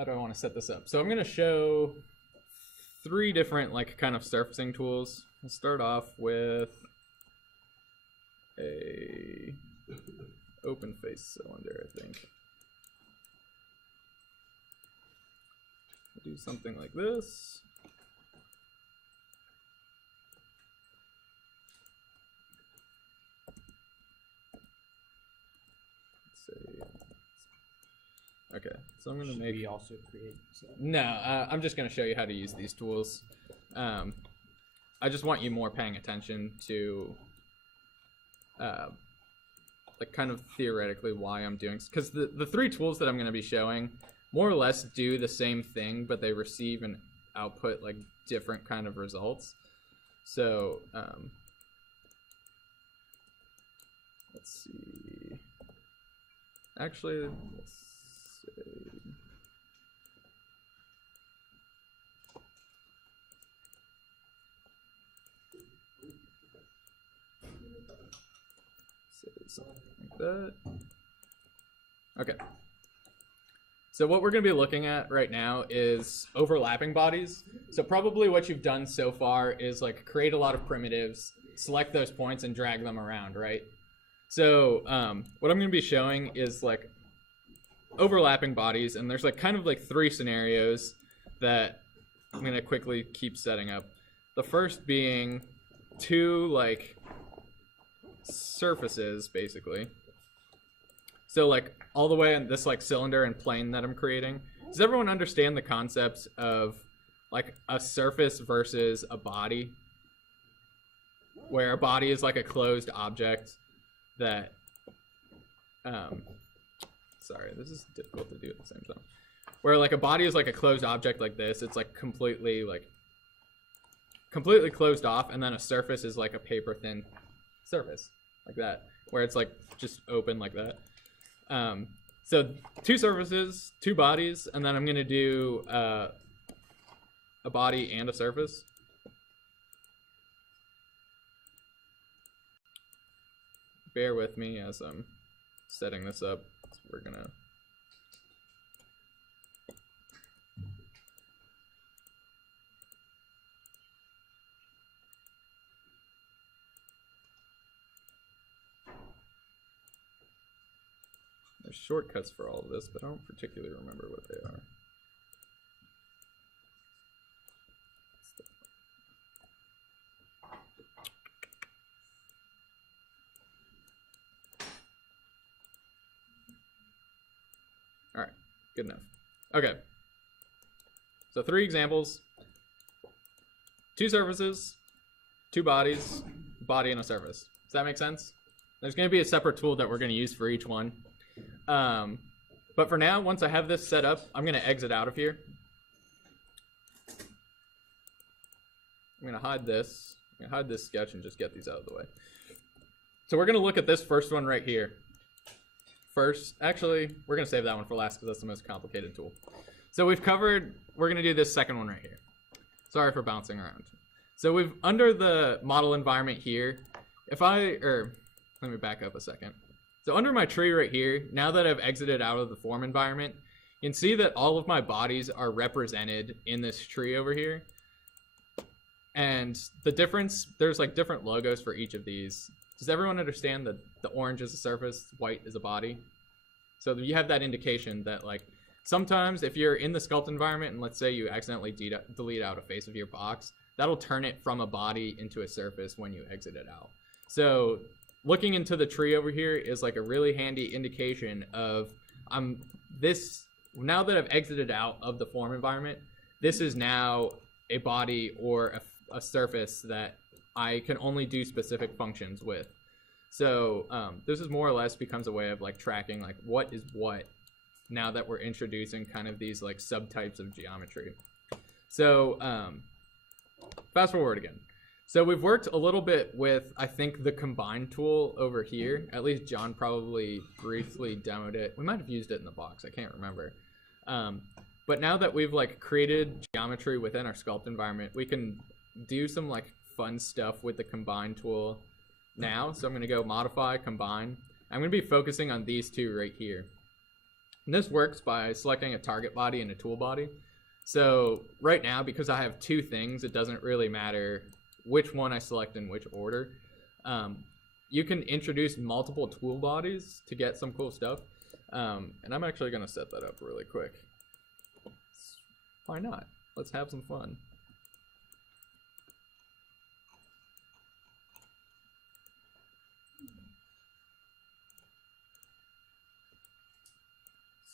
how do I want to set this up? So I'm going to show 3 different like kind of surfacing tools. We'll start off with a open face cylinder, I think. We'll do something like this. Okay, so I'm gonna make. We also create. No, I'm just gonna show you how to use these tools. I just want you more paying attention to, like kind of theoretically why I'm doing, because the 3 tools that I'm gonna be showing more or less do the same thing, but they receive and output like different kind of results. So let's see. Actually, let's say. Something like that. Okay. So what we're going to be looking at right now is overlapping bodies. So probably what you've done so far is like create a lot of primitives, select those points, and drag them around, right? So what I'm going to be showing is like overlapping bodies, and there's like kind of like 3 scenarios that I'm going to quickly keep setting up. The first being 2 like surfaces, basically. So like all the way in this like cylinder and plane that I'm creating. Does everyone understand the concepts of like a surface versus a body? Where a body is like a closed object that sorry, this is difficult to do at the same time. Where like a body is like a closed object like this, it's like completely closed off, and then a surface is like a paper thin surface like that, where it's like just open like that. So 2 surfaces, 2 bodies, and then I'm gonna do a body and a surface. Bear with me as I'm setting this up. So we're gonna there's shortcuts for all of this, but I don't particularly remember what they are. All right, good enough. Okay. So 3 examples. 2 surfaces, 2 bodies, body and a surface. Does that make sense? There's going to be a separate tool that we're going to use for each one. But for now, once I have this set up, I'm going to exit out of here. I'm going to hide this. I'm going to hide this sketch and just get these out of the way. So we're going to look at this first one right here. First, actually, we're going to save that one for last because that's the most complicated tool. So we're going to do this second one right here. Sorry for bouncing around. So we've, under the model environment here, let me back up a second. So under my tree right here, now that I've exited out of the form environment, you can see that all of my bodies are represented in this tree over here. And the difference, there's like different logos for each of these. Does everyone understand that the orange is a surface, white is a body? So you have that indication that like sometimes if you're in the sculpt environment and let's say you accidentally delete out a face of your box, that'll turn it from a body into a surface when you exit it out. So looking into the tree over here is like a really handy indication of now that I've exited out of the form environment, this is now a body or a surface that I can only do specific functions with. So this is more or less becomes a way of like tracking like what is what now that we're introducing kind of these like subtypes of geometry. So fast forward again. So we've worked a little bit with, I think, the combine tool over here. At least John probably briefly demoed it. We might have used it in the box. I can't remember. But now that we've like created geometry within our sculpt environment, we can do some like fun stuff with the combine tool now. So I'm going to go modify, combine. I'm going to be focusing on these 2 right here. And this works by selecting a target body and a tool body. So right now, because I have two things, it doesn't really matter which one I select in which order. You can introduce multiple tool bodies to get some cool stuff. And I'm actually going to set that up really quick. Why not? Let's have some fun.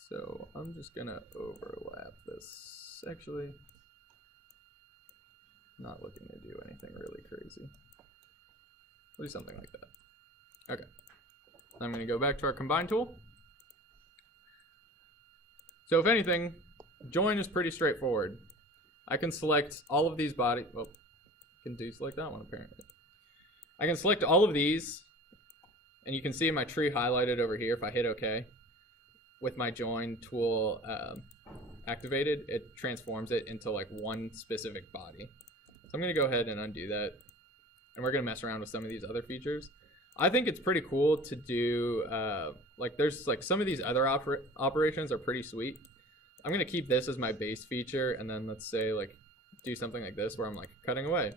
So I'm just going to overlap this. Actually, not looking to do anything really crazy. We'll do something like that. Okay. I'm going to go back to our combine tool. So if anything, join is pretty straightforward. I can select all of these bodies. Well, I can deselect that one apparently. I can select all of these, and you can see my tree highlighted over here if I hit OK. With my join tool activated, it transforms it into like one specific body. So I'm going to go ahead and undo that, and we're going to mess around with some of these other features. I think it's pretty cool to do, like there's like some of these other operations are pretty sweet. I'm going to keep this as my base feature, and then let's say like do something like this where I'm like cutting away.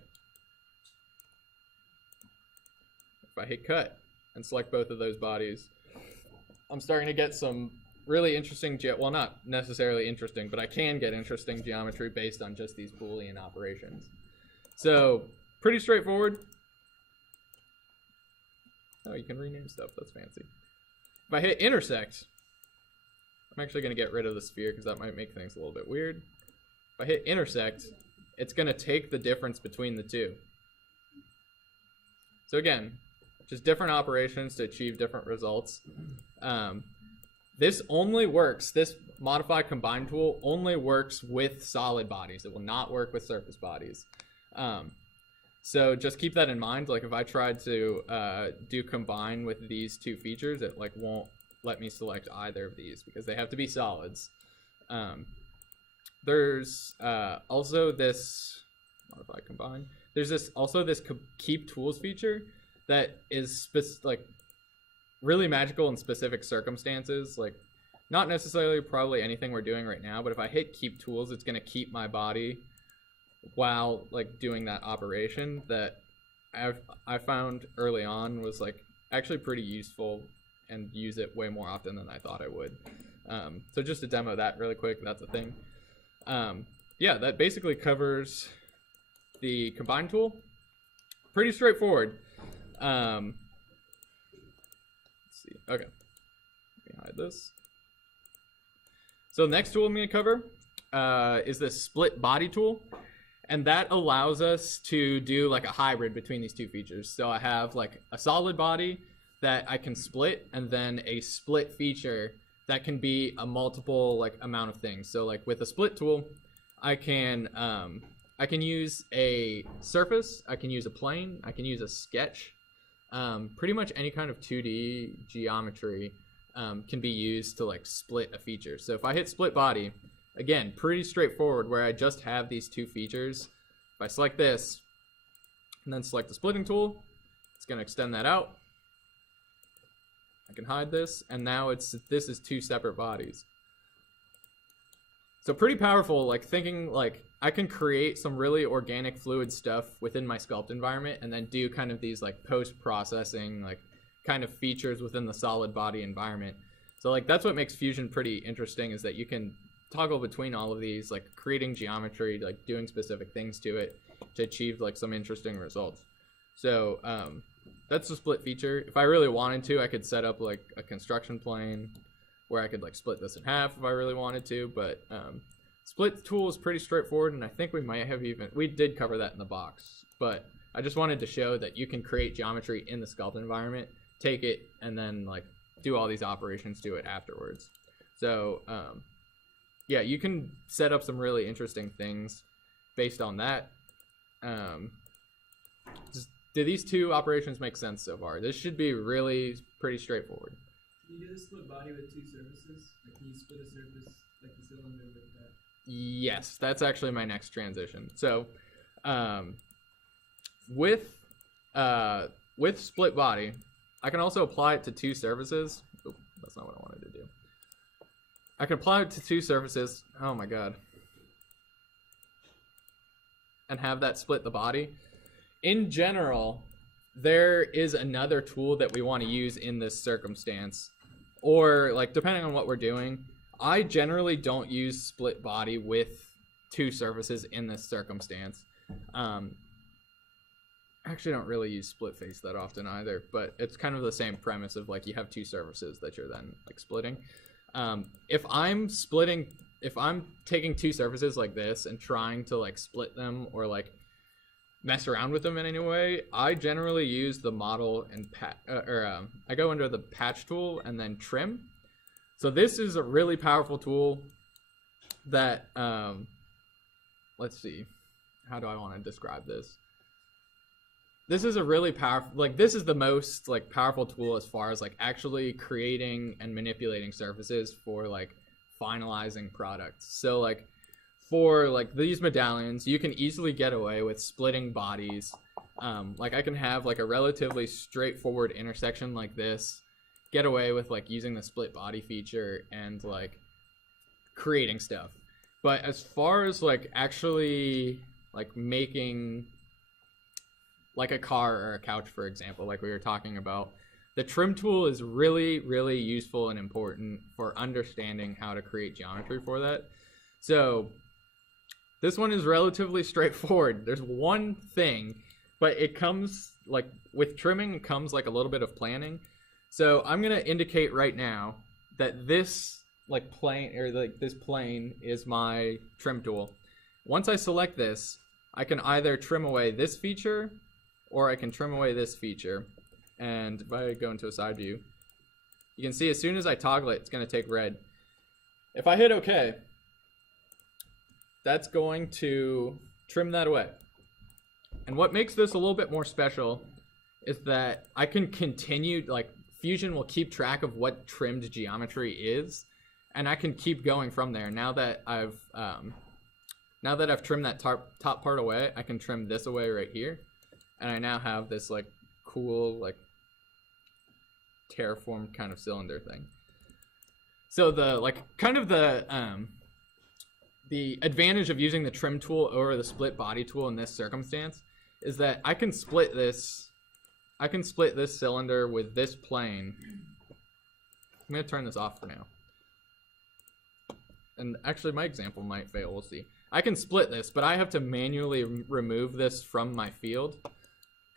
If I hit cut and select both of those bodies, I'm starting to get some really interesting, well, not necessarily interesting, but I can get interesting geometry based on just these Boolean operations. So pretty straightforward. Oh, you can rename stuff. That's fancy. If I hit intersect, I'm actually going to get rid of the sphere because that might make things a little bit weird. If I hit intersect, it's going to take the difference between the two. So again, just different operations to achieve different results. This only works, this modify combine tool only works with solid bodies. It will not work with surface bodies. So just keep that in mind. Like if I tried to do combine with these two features, it like won't let me select either of these because they have to be solids. There's also this modify combine. There's this also this keep tools feature that is like really magical in specific circumstances. Like not necessarily probably anything we're doing right now, but if I hit keep tools, it's going to keep my body while like doing that operation that I found early on was like actually pretty useful and use it way more often than I thought I would. So just to demo that really quick, that's a thing. Yeah, that basically covers the combine tool. Pretty straightforward. Let's see. Okay. Let me hide this. So the next tool I'm going to cover is the split body tool. And that allows us to do like a hybrid between these two features. So I have like a solid body that I can split, and then a split feature that can be a multiple like amount of things. So like with a split tool, I can use a surface, I can use a plane, I can use a sketch. Pretty much any kind of 2D geometry can be used to like split a feature. So if I hit split body, again, pretty straightforward where I just have these two features. If I select this and then select the splitting tool, it's going to extend that out. I can hide this, and now this is two separate bodies. So pretty powerful, like thinking like I can create some really organic fluid stuff within my sculpt environment and then do kind of these like post-processing like kind of features within the solid body environment. So like that's what makes Fusion pretty interesting, is that you can toggle between all of these, like creating geometry, like doing specific things to it to achieve like some interesting results. So that's the split feature. If I really wanted to, I could set up like a construction plane where I could like split this in half if I really wanted to, but split tool is pretty straightforward, and I think we might have we did cover that in the box, but I just wanted to show that you can create geometry in the sculpt environment, take it, and then like do all these operations to it afterwards. So yeah, you can set up some really interesting things based on that. Do these two operations make sense so far? This should be really pretty straightforward. Can you do the split body with two surfaces? Like, can you split a surface like the cylinder with that? Yes, that's actually my next transition. So with split body, I can also apply it to two surfaces. Oop, that's not what I wanted to do. I can apply it to two surfaces. Oh my god. And have that split the body. In general, there is another tool that we want to use in this circumstance. Or, like, depending on what we're doing, I generally don't use split body with two surfaces in this circumstance. Actually don't really use split face that often either, but it's kind of the same premise of, like, you have two surfaces that you're then, like, splitting. If I'm taking two surfaces like this and trying to, like, split them or, like, mess around with them in any way, I generally use the model and I go under the patch tool and then trim. So this is a really powerful tool that, let's see, how do I want to describe this? This is a really powerful, like, this is the most, like, powerful tool as far as, like, actually creating and manipulating surfaces for, like, finalizing products. So, like, for, like, these medallions, you can easily get away with splitting bodies. Like, I can have, like, a relatively straightforward intersection like this, get away with, like, using the split body feature and, like, creating stuff. But as far as, like, actually, like, making, like, a car or a couch, for example, like we were talking about, the trim tool is really, really useful and important for understanding how to create geometry for that. So this one is relatively straightforward. There's one thing, but it comes, like, with trimming, it comes, like, a little bit of planning. So I'm going to indicate right now that this, like, plane, or, like, this plane is my trim tool. Once I select this, I can either trim away this feature, or I can trim away this feature. And if I go into a side view, you can see as soon as I toggle it, it's going to take red. If I hit OK, that's going to trim that away. And what makes this a little bit more special is that I can continue, like, Fusion will keep track of what trimmed geometry is, and I can keep going from there. Now that I've trimmed that top part away, I can trim this away right here, and I now have this, like, cool, like, terraformed kind of cylinder thing. So the, like, kind of the advantage of using the trim tool over the split body tool in this circumstance is that I can split this cylinder with this plane. I'm going to turn this off for now. And actually my example might fail, we'll see. I can split this, but I have to manually remove this from my field.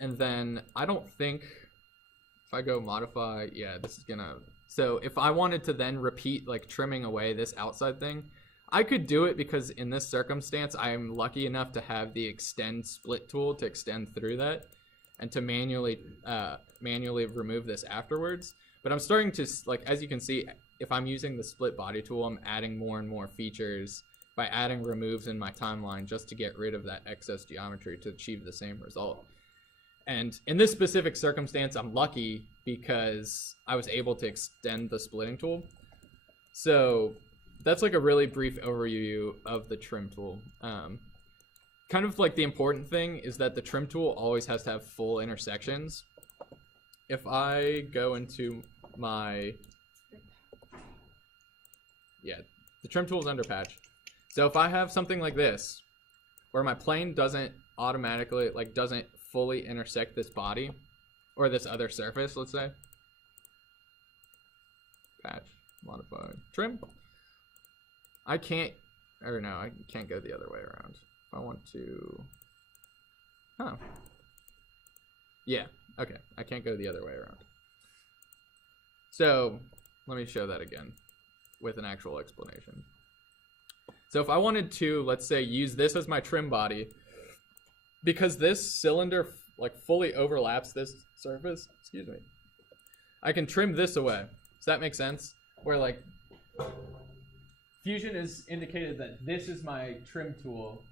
And then I don't think, if I go modify, yeah, this is gonna, so if I wanted to then repeat, like, trimming away this outside thing, I could do it because in this circumstance, I'm lucky enough to have the extend split tool to extend through that and to manually remove this afterwards. But I'm starting to, like, as you can see, if I'm using the split body tool, I'm adding more and more features by adding removes in my timeline just to get rid of that excess geometry to achieve the same result. And in this specific circumstance, I'm lucky because I was able to extend the splitting tool. So that's, like, a really brief overview of the trim tool. Kind of, like, the important thing is that the trim tool always has to have full intersections. If I go into my, yeah, the trim tool is under patch. So if I have something like this, where my plane doesn't automatically, like, doesn't fully intersect this body, or this other surface, let's say, patch, modify, trim, I can't, or no, I can't go the other way around. If I want to, yeah, okay, I can't go the other way around. So let me show that again with an actual explanation. So if I wanted to, let's say, use this as my trim body, because this cylinder, like, fully overlaps this surface, excuse me, I can trim this away. Does that make sense? Where, like, Fusion has indicated that this is my trim tool,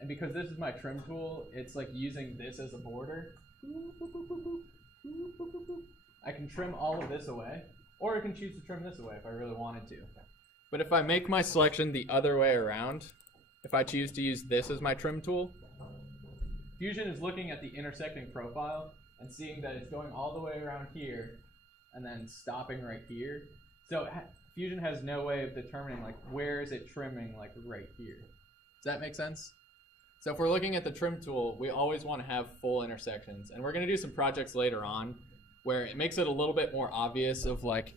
and because this is my trim tool, it's, like, using this as a border. I can trim all of this away, or I can choose to trim this away if I really wanted to. But if I make my selection the other way around, if I choose to use this as my trim tool, Fusion is looking at the intersecting profile and seeing that it's going all the way around here and then stopping right here. So Fusion has no way of determining like where is it trimming like right here. Does that make sense? So if we're looking at the trim tool, we always want to have full intersections. And we're going to do some projects later on where it makes it a little bit more obvious of like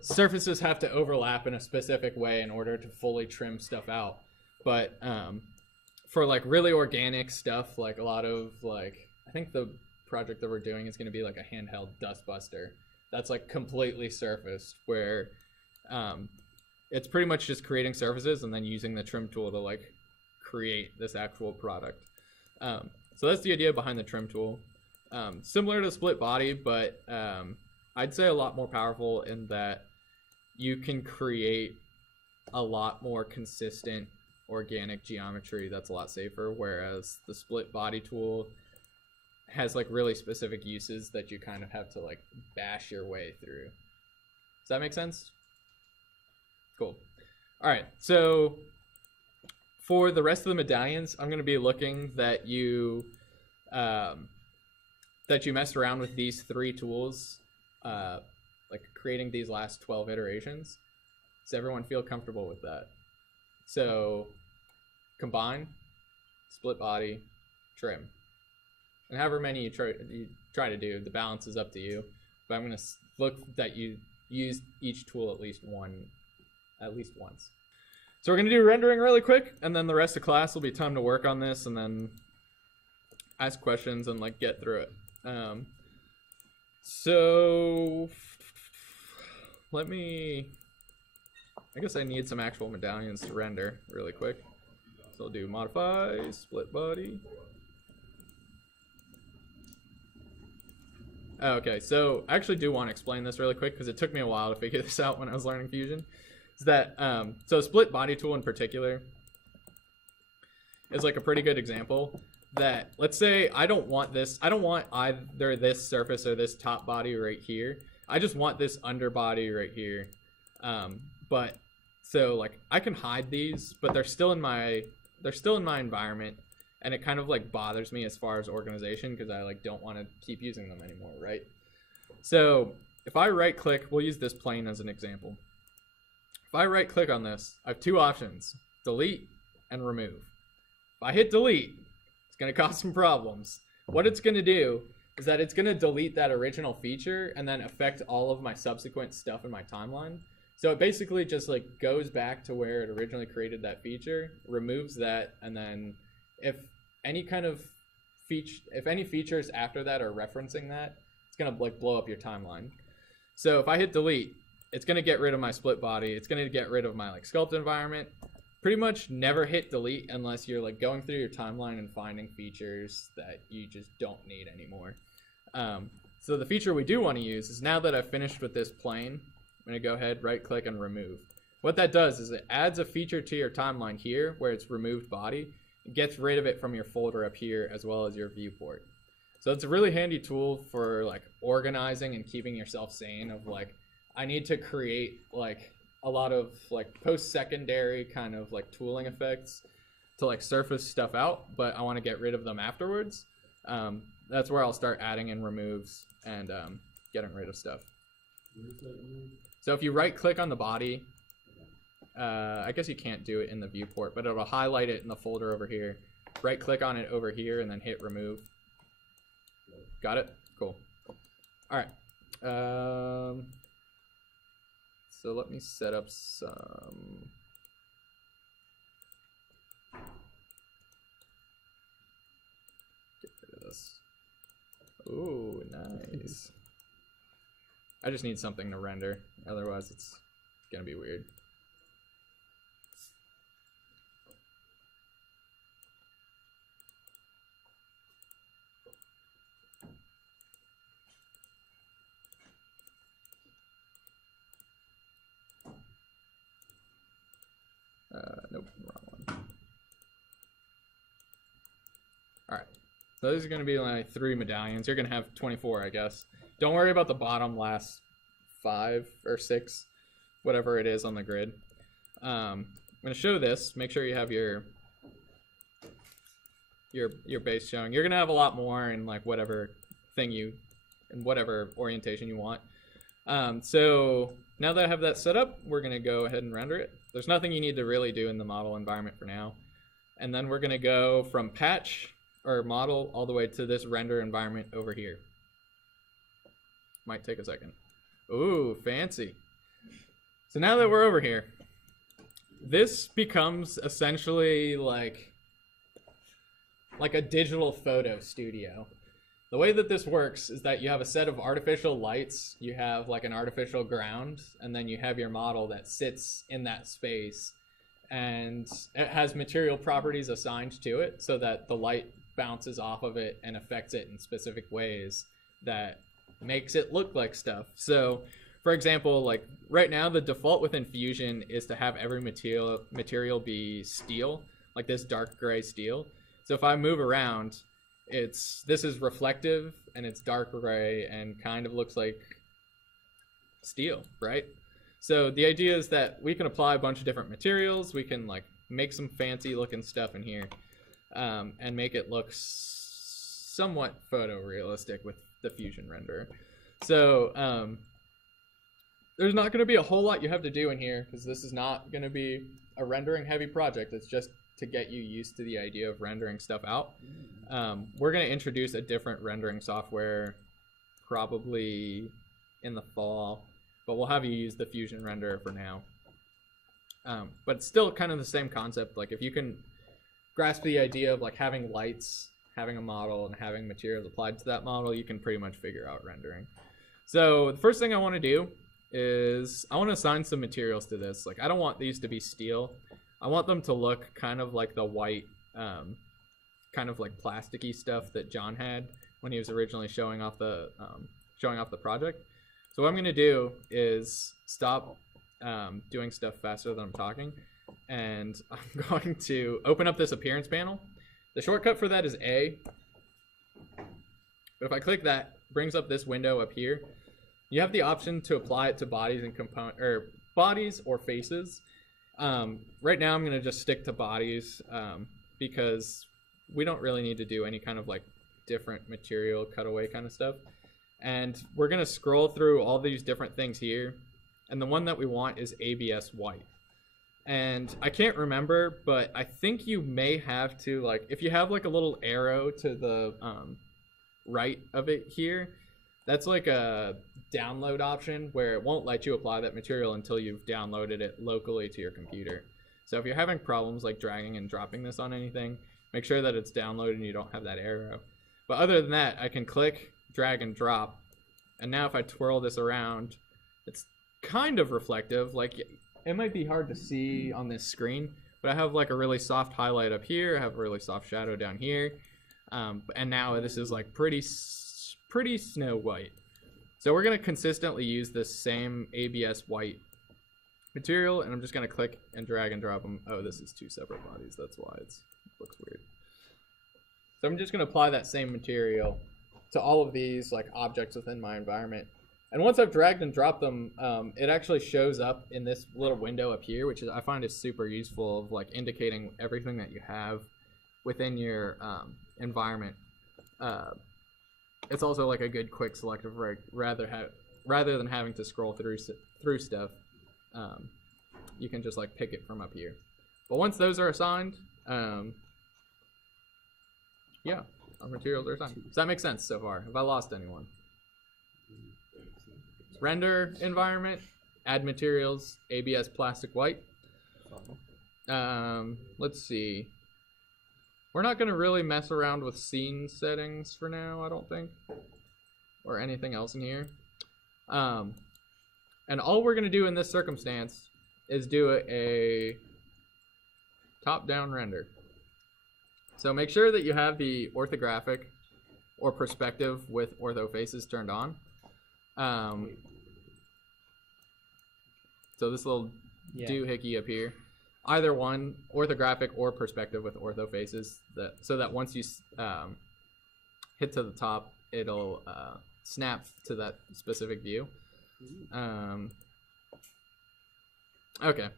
surfaces have to overlap in a specific way in order to fully trim stuff out. But for like really organic stuff, like a lot of like, I think the project that we're doing is going to be like a handheld dust buster that's like completely surfaced, where it's pretty much just creating surfaces and then using the trim tool to like create this actual product. So that's the idea behind the trim tool. Similar to split body, but I'd say a lot more powerful in that you can create a lot more consistent organic geometry that's a lot safer, whereas the split body tool has like really specific uses that you kind of have to like bash your way through. Does that make sense? Cool. All right, so for the rest of the medallions, I'm going to be looking that you messed around with these 3 tools, like creating these last 12 iterations. Does everyone feel comfortable with that? So combine, split body, trim. And however many you try to do, the balance is up to you. But I'm going to look that you use each tool at least once. So we're going to do rendering really quick, and then the rest of class will be time to work on this and then ask questions and like get through it. So I guess I need some actual medallions to render really quick. So I'll do modify, split body. Okay, so I actually do want to explain this really quick because it took me a while to figure this out when I was learning Fusion. Is that so split body tool in particular is like a pretty good example that, let's say I don't want either this surface or this top body right here. I just want this underbody right here. But so like I can hide these, but they're still in my environment, and it kind of like bothers me as far as organization because I like don't want to keep using them anymore, right? So if I right click, we'll use this plane as an example. If I right click on this, I have 2 options: delete and remove. If I hit delete, it's going to cause some problems. What it's going to do is that it's going to delete that original feature and then affect all of my subsequent stuff in my timeline. So it basically just like goes back to where it originally created that feature, removes that, and then if any features after that are referencing that, it's going to like blow up your timeline. So if I hit delete, it's going to get rid of my split body. It's going to get rid of my like sculpt environment. Pretty much never hit delete unless you're like going through your timeline and finding features that you just don't need anymore. So the feature we do want to use is, now that I've finished with this plane, I'm going to go ahead, right click, and remove. What that does is it adds a feature to your timeline here where it's removed body. It gets rid of it from your folder up here as well as your viewport. So it's a really handy tool for like organizing and keeping yourself sane of like, I need to create like a lot of like post-secondary kind of like tooling effects to like surface stuff out, but I want to get rid of them afterwards. That's where I'll start adding in removes and getting rid of stuff. So if you right click on the body, I guess you can't do it in the viewport, but it'll highlight it in the folder over here. Right click on it over here and then hit remove. Got it? Cool. All right. So let me set up some. Get rid of this. Ooh, nice. I just need something to render, otherwise it's gonna be weird. Nope, wrong one. All right, so these are gonna be like 3 medallions. You're gonna have 24, I guess. Don't worry about the bottom last 5 or 6, whatever it is on the grid. I'm going to show this. Make sure you have your base showing. You're going to have a lot more in like whatever thing in whatever orientation you want. So now that I have that set up, we're going to go ahead and render it. There's nothing you need to really do in the model environment for now. And then we're going to go from patch or model all the way to this render environment over here. Might take a second. Ooh, fancy. So now that we're over here, this becomes essentially like a digital photo studio. The way that this works is that you have a set of artificial lights, you have like an artificial ground, and then you have your model that sits in that space, and it has material properties assigned to it so that the light bounces off of it and affects it in specific ways that makes it look like stuff. So for example, like right now the default within Fusion is to have every material be steel, like this dark gray steel. So if I move around, this is reflective and it's dark gray and kind of looks like steel, right? So the idea is that we can apply a bunch of different materials. We can like make some fancy looking stuff in here and make it look somewhat photorealistic with the Fusion renderer. So there's not going to be a whole lot you have to do in here because this is not going to be a rendering heavy project. It's just to get you used to the idea of rendering stuff out. We're going to introduce a different rendering software probably in the fall, but we'll have you use the Fusion renderer for now. But it's still kind of the same concept. Like if you can grasp the idea of like having lights, having a model, and having materials applied to that model, you can pretty much figure out rendering. So the first thing I want to do is I want to assign some materials to this. Like I don't want these to be steel. I want them to look kind of like the white, kind of like plasticky stuff that John had when he was originally showing off the project. So what I'm going to do is stop doing stuff faster than I'm talking, and I'm going to open up this appearance panel. The shortcut for that is A. But if I click that, it brings up this window up here. You have the option to apply it to bodies and bodies or faces. Right now I'm going to just stick to bodies because we don't really need to do any kind of like different material cutaway kind of stuff. And we're going to scroll through all these different things here. And the one that we want is ABS white. And I can't remember, but I think you may have to like, if you have like a little arrow to the right of it here, that's like a download option where it won't let you apply that material until you've downloaded it locally to your computer. So if you're having problems like dragging and dropping this on anything, make sure that it's downloaded and you don't have that arrow. But other than that, I can click, drag, and drop. And now if I twirl this around, it's kind of reflective. Like it might be hard to see on this screen, but I have like a really soft highlight up here. I have a really soft shadow down here. And now this is like pretty snow white. So we're going to consistently use this same ABS white material, and I'm just going to click and drag and drop them. Oh, this is two separate bodies. That's why it looks weird. So I'm just going to apply that same material to all of these like objects within my environment. And once I've dragged and dropped them, it actually shows up in this little window up here, which is I find is super useful of like indicating everything that you have within your environment. It's also like a good quick selective rig rather than having to scroll through stuff. You can just like pick it from up here. But once those are assigned, yeah, our materials are assigned. Does that make sense so far? Have I lost anyone? Render environment, add materials, ABS plastic white. Let's see. We're not going to really mess around with scene settings for now, I don't think, or anything else in here. And all we're going to do in this circumstance is do a top-down render. So make sure that you have the orthographic or perspective with ortho faces turned on. So this little doohickey up here. Either one, orthographic or perspective with ortho faces, so that once you hit to the top, it'll snap to that specific view. Okay.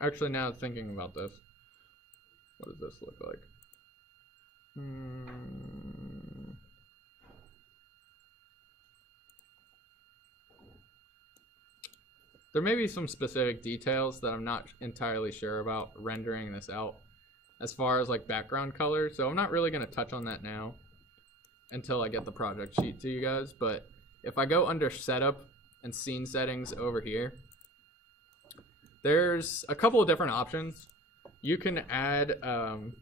Actually, now thinking about this, what does this look like? There may be some specific details that I'm not entirely sure about rendering this out as far as like background color, so I'm not really going to touch on that now until I get the project sheet to you guys. But if I go under setup and scene settings over here, there's a couple of different options. You can add, we're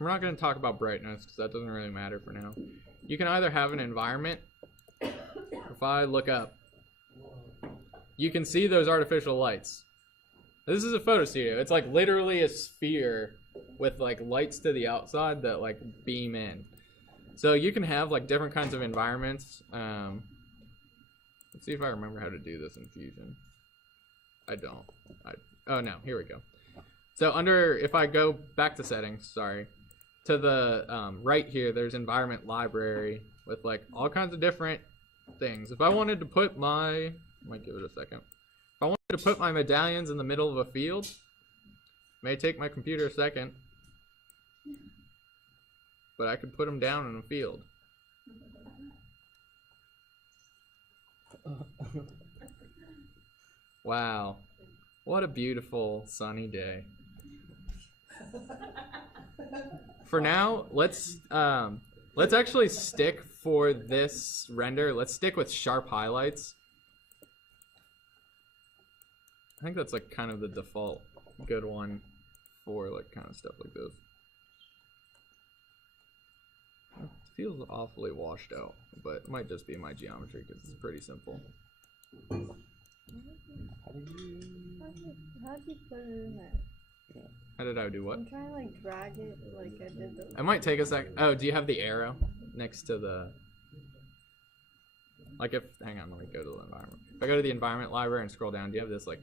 not going to talk about brightness because that doesn't really matter for now. You can either have an environment. If I look up, you can see those artificial lights. This is a photo studio. It's like literally a sphere with like lights to the outside that like beam in. So you can have like different kinds of environments. Let's see if I remember how to do this in Fusion. I don't. Oh no, here we go. So under, if I go back to settings, sorry, to the right here, there's environment library with like all kinds of different things. If I wanted to put my, I might give it a second. If I wanted to put my medallions in the middle of a field, may take my computer a second, but I could put them down in a field. Wow, what a beautiful sunny day. For now, let's actually stick for this render. Let's stick with sharp highlights. I think that's like kind of the default good one for like kind of stuff like this. It feels awfully washed out, but it might just be my geometry because it's pretty simple. How did you put it in there? How did I do what? I'm trying to like drag it like I did the. I might take a sec. Oh, do you have the arrow next to the? Like if, hang on, let me go to the environment. If I go to the environment library and scroll down, do you have this like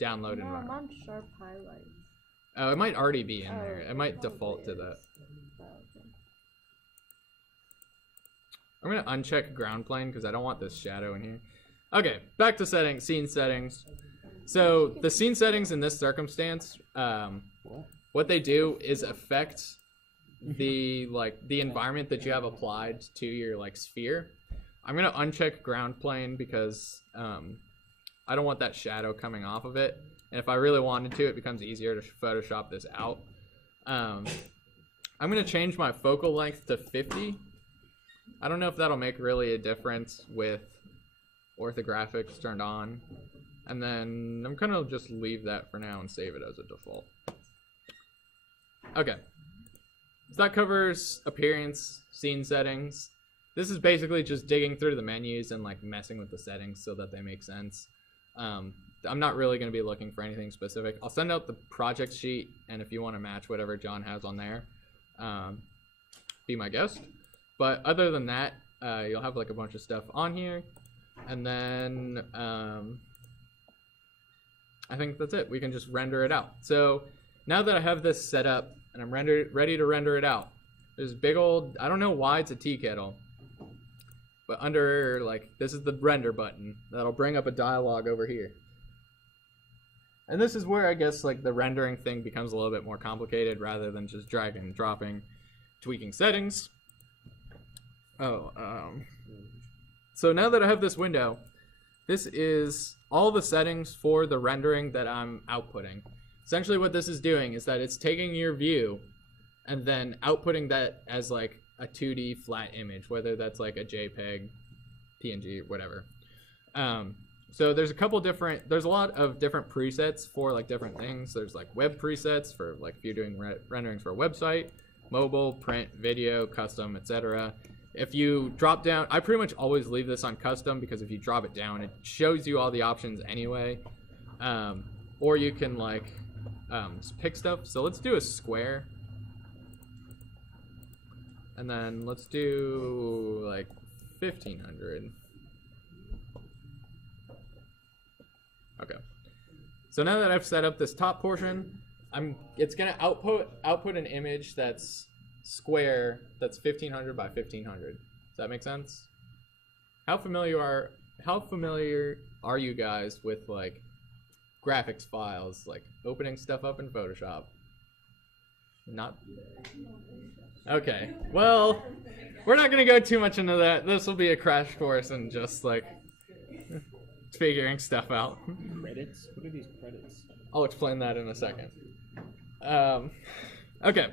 download No, I'm environment? on sharp highlights. Oh, it might already be in Oh, there. It might default to that. Oh, okay. I'm gonna uncheck ground plane because I don't want this shadow in here. Okay, back to settings, scene settings. So the scene settings in this circumstance, what they do is affect the environment that you have applied to your like sphere. I'm gonna uncheck ground plane because I don't want that shadow coming off of it. And if I really wanted to, it becomes easier to Photoshop this out. I'm gonna change my focal length to 50. I don't know if that'll make really a difference with orthographics turned on. And then I'm gonna just leave that for now and save it as a default. Okay. So that covers appearance, scene settings. This is basically just digging through the menus and like messing with the settings so that they make sense. I'm not really going to be looking for anything specific. I'll send out the project sheet, and if you want to match whatever John has on there, be my guest. But other than that, you'll have like a bunch of stuff on here. And then I think that's it. We can just render it out. So now that I have this set up and I'm ready to render it out, there's a big old, I don't know why it's a tea kettle, but under like, this is the render button. That'll bring up a dialog over here. And this is where I guess like the rendering thing becomes a little bit more complicated rather than just dragging and dropping, tweaking settings. So now that I have this window, this is all the settings for the rendering that I'm outputting. Essentially what this is doing is that it's taking your view and then outputting that as like a 2D flat image, whether that's like a JPEG, PNG, whatever. So there's a lot of different presets for like different things. There's like web presets for like if you're doing renderings for a website, mobile, print, video, custom, etc. If you drop down, I pretty much always leave this on custom because if you drop it down, it shows you all the options anyway. Or you can like pick stuff. So let's do a square. And then let's do like 1500. Okay. So now that I've set up this top portion, it's gonna output an image that's square, that's 1500 by 1500. Does that make sense? How familiar are you guys with like graphics files, like opening stuff up in Photoshop? Not. Okay. Well, we're not gonna go too much into that. This will be a crash course in just like figuring stuff out. Credits? What are these credits? I'll explain that in a second. Okay.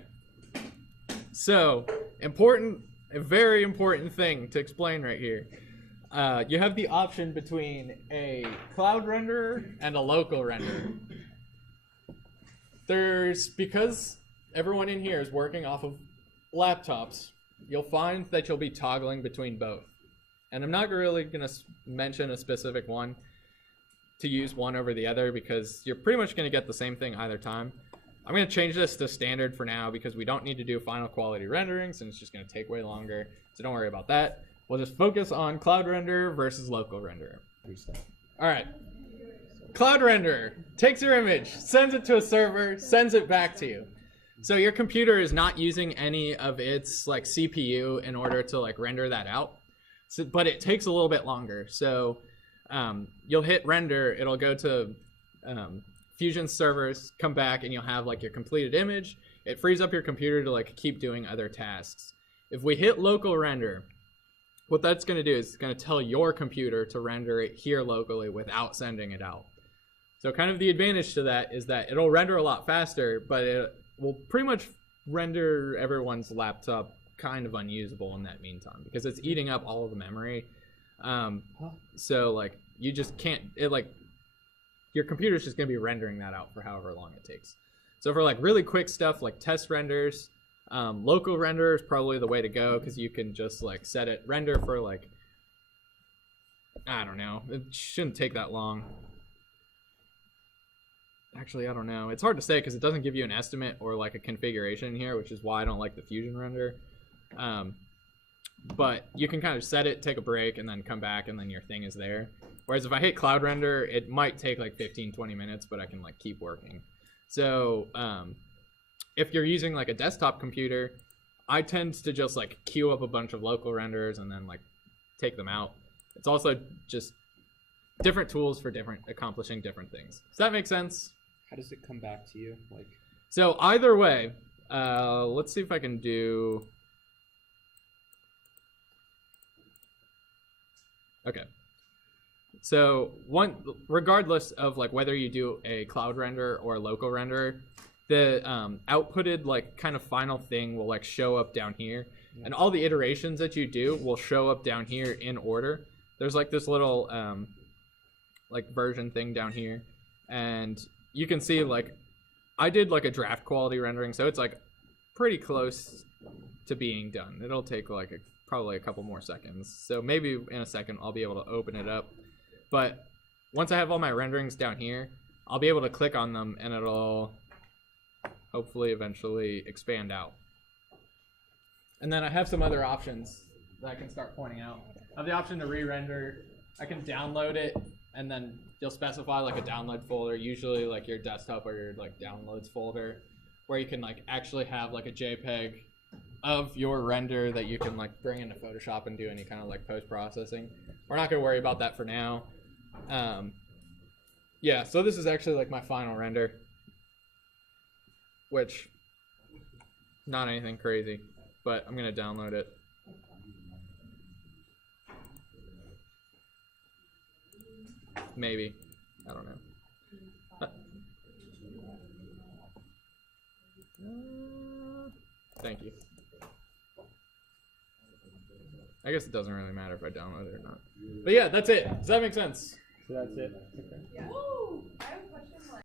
So, a very important thing to explain right here. You have the option between a cloud renderer and a local renderer. Because everyone in here is working off of laptops, you'll find that you'll be toggling between both. And I'm not really going to mention a specific one to use one over the other because you're pretty much going to get the same thing either time. I'm going to change this to standard for now because we don't need to do final quality renderings and it's just going to take way longer. So don't worry about that. We'll just focus on cloud renderer versus local renderer. All right. Cloud renderer takes your image, sends it to a server, sends it back to you. So your computer is not using any of its like CPU in order to like render that out. So, but it takes a little bit longer. So you'll hit render, it'll go to Fusion servers, come back, and you'll have like your completed image. It frees up your computer to like keep doing other tasks. If we hit local render, what that's going to do is it's going to tell your computer to render it here locally without sending it out. So kind of the advantage to that is that it'll render a lot faster, but it will pretty much render everyone's laptop kind of unusable in that meantime because it's eating up all of the memory. So like you just can't, your computer's just going to be rendering that out for however long it takes. So for like really quick stuff like test renders, local render is probably the way to go because you can just like set it render for like, I don't know, it shouldn't take that long. Actually, I don't know. It's hard to say because it doesn't give you an estimate or like a configuration here, which is why I don't like the Fusion render. But you can kind of set it, take a break, and then come back, and then your thing is there. Whereas if I hit cloud render, it might take like 15-20 minutes, but I can like keep working. So if you're using like a desktop computer, I tend to just like queue up a bunch of local renders and then like take them out. It's also just different tools for accomplishing different things. Does that make sense? How does it come back to you? Like, so either way, let's see if I can do. Okay. So regardless of like whether you do a cloud render or a local render, the outputted like kind of final thing will like show up down here, and all the iterations that you do will show up down here in order. There's like this little like version thing down here, and you can see like I did like a draft quality rendering, so it's like pretty close to being done. It'll take like probably a couple more seconds, so maybe in a second I'll be able to open it up. But once I have all my renderings down here, I'll be able to click on them and it'll hopefully eventually expand out. And then I have some other options that I can start pointing out. I have the option to re-render. I can download it, and then you'll specify like a download folder, usually like your desktop or your like downloads folder, where you can like actually have like a JPEG of your render that you can like bring into Photoshop and do any kind of like post-processing. We're not going to worry about that for now. Yeah, so this is actually like my final render, which not anything crazy, but I'm going to download it. Maybe. I don't know. Thank you. I guess it doesn't really matter if I download it or not. But yeah, that's it. Does that make sense? so that's it. Okay. Woo!